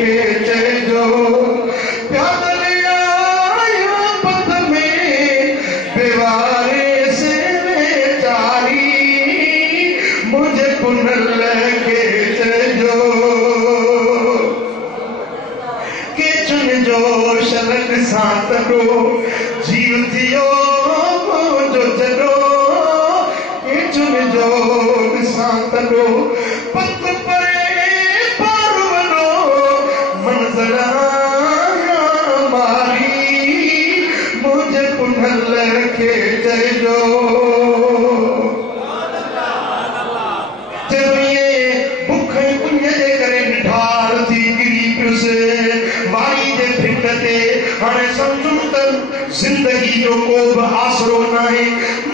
کے चइजो प्यादल आया पथ में बेवारे से बेचारी मुझे पुनल के चइजो के चुन जो शरण साथ रो जीव थियो जो जरो के चुन जो साथ रो पत परे पारवनो मंजरा मारी मुझे पुनल के चइजो जिंदगी जो को बि आसरो नाहे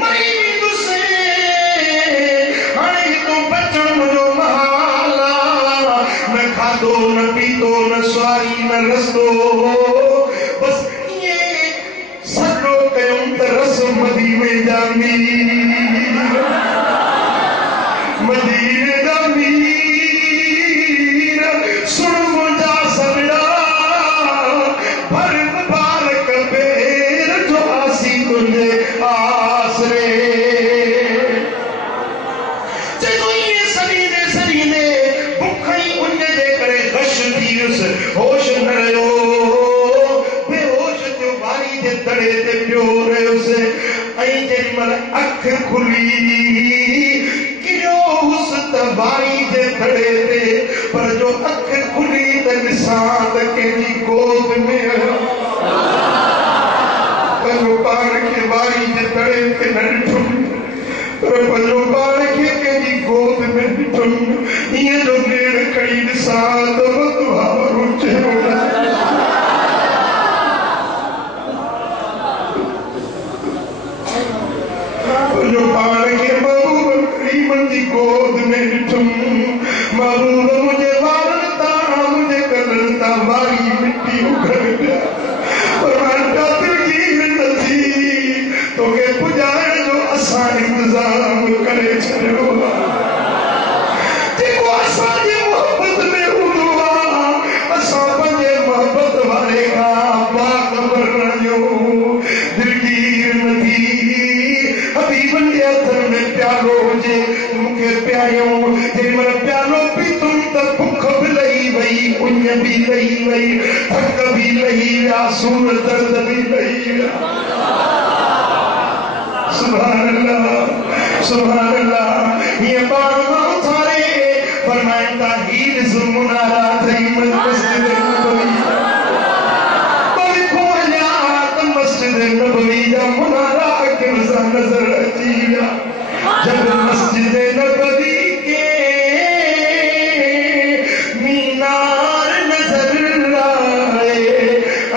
मरी वेंदुसि हाणे तो बचण मुंहिंजो महाल न खाधो न पीतो न सवारी न रस्तो बस ईअं सॼो कयूं त रस मदी में जामी मदीने जा मीर सुन मुंहिंजा सॼा भर मुबारक बेर जो आसी तुंहिंजे आसरे चइजो ईअं सरीने बुख ई उन जे करे गश थी वियुसि होश न रहियो बेहोश थियो बारी जे तड़े ते पियो रहियुसि ऐं जेॾीमहिल अख खुली बारी जे तड़े ते पर जो अख खुली त ॾिसां त कंहिंजी गोद में पंहिंजो पाण खे बारी जे तड़े ते न ॾिठुमि पर पंहिंजो पाण खे कंहिंजी गोद में ॾिठुमि ईअं जो नेड़ खणी ॾिसां त भावरो चयो पंहिंजो पाण खे करीमन जी गोद में ॾिठुमि महबूब मुंहिंजे वारनि तां मुंहिंजे कननि तां वारी मिटी उघड़ पिया पर मां दिलगीर न थी तोखे पुॼाइण जो असां इंतज़ाम करे छॾियो जेको असांजी मोहबत में हूंदो आहे असां पंहिंजे मोहबत वारे खां बाख़बर रहियो दिलगीर न थी हबीबनि जे हथनि में प्यालो हुजे मूंखे पियारियो जेॾीमहिल प्यालो पीतुमि त बुख बि लही वई उञ बि लही वई थक बि लही विया सूर दर्द बि लही विया सुभान अल्लाह हीअं पाण माण्हू थारे फरमाइनि था हीर मुनारा अथई मस्जिद नबवी देखो अञा त मस्जिद नबवी जा मुनारा अखियुनि सां नज़र अची विया जब मस्जिद नबवी के मीनार नजर आए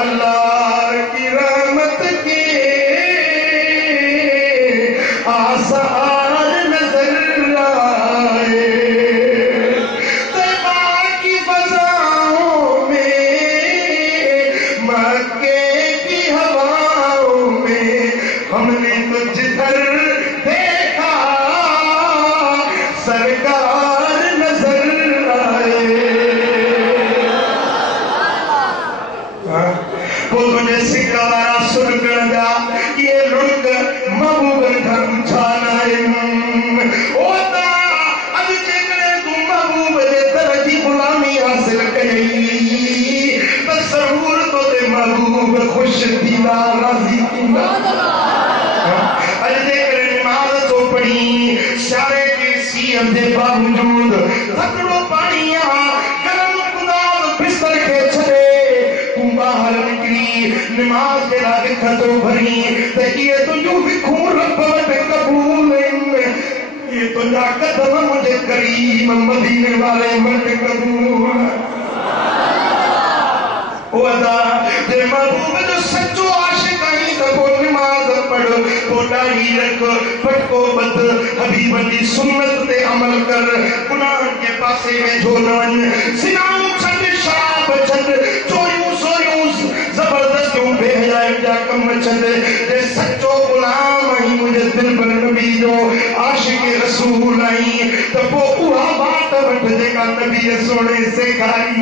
अल्लाह की रहमत के आसार नजर आए तैबा की फज़ाओं में मक्के की हवाओं में हमने तो जिधर देखा सरकार नजर आए वो तुझे सिकारा सुन कर जा ये लुक महबूब घर छानाए होता अज जेकरे तू महबूब जे दर जी गुलामी हासिल कई त ज़रूर तो ते महबूब खुश थींदा राज़ी थींदा अज जेकरे नमाज़ तो पढ़ी सारे के सीएम जे बावजूद थकड़ो पानी गरम गुदाल बिस्तर के छड़े तू बाहर निकरी नमाज के लागे खतो भरी ते ये तो यूं भी खून रब वटि कबूल ये तो जा कदम मुझे करीम मदीने वाले वटि कबूल ओ अदा जे महबूब जो सच्चो आशिक आहीं त पोइ नमाज़ पढ़ पोइ दाढ़ी रख फटको बद हबीबन जी सुन्नत ते अमल कर गुनाहनि जे पासे में छो न वञ सिनाऊं छॾ शराब छॾ चोरियूं सोरियूं ज़बरदस्तियूं बेहयाई जा कम छॾ जे सच्चो गुलाम आहीं मुंहिंजे दिलबर नबी जो आशिक रसूल आहीं त पोइ उहा बात वठ जेका नबीअ सोणे सेखारी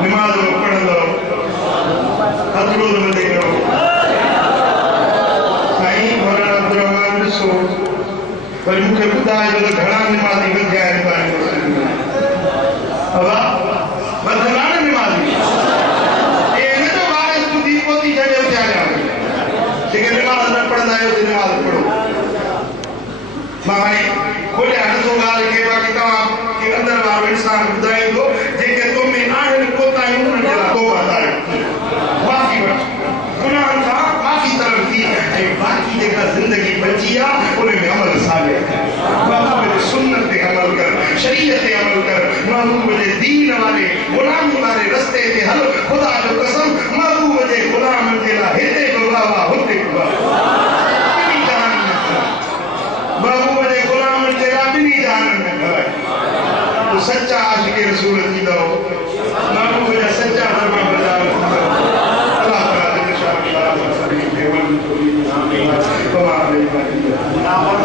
نماز پڑھ لو حضرت مدی کرو سائیں مولانا عبدالرحمان ڏسو پر مونکي ٻڌايو ته گھڻا نمازي ونجا آهن ابا بدنا نمازي اي نه تو بار اسڪودي پوتي جڏهن اچا جا جيڪي نماز نه پڙهندا آهيو ته نماز پڙهو ماڻي کوليا نٿو ڳالهه کي باقي توهان کي اندر وارو انسان ٻڌايندو جيڪي تو ۾ آهن کوتاهيون انهن جي لاءِ توبه ڪري معافي وٺ گناهن کان معافي طلب ٿي ۽ باقي جيڪا زندگي بچي آهي ان ۾ عمل صالح محبوب جي سنت تي عمل ڪر شریعت تي عمل ڪر محبوب جي دین واري غلامي واري رستي تي هل خدا جو قسم محبوب جي غلامن جي لاءِ هتي به واوا هتي به محبوب جي غلامن جي لاءِ ٻنهي جهانن ۾ گهر تو سچا عاشق رسول ٿيندو محبوب جا سچا فرما بردار ٿيندو اللہ تعالی جي شان الله وسلم آمين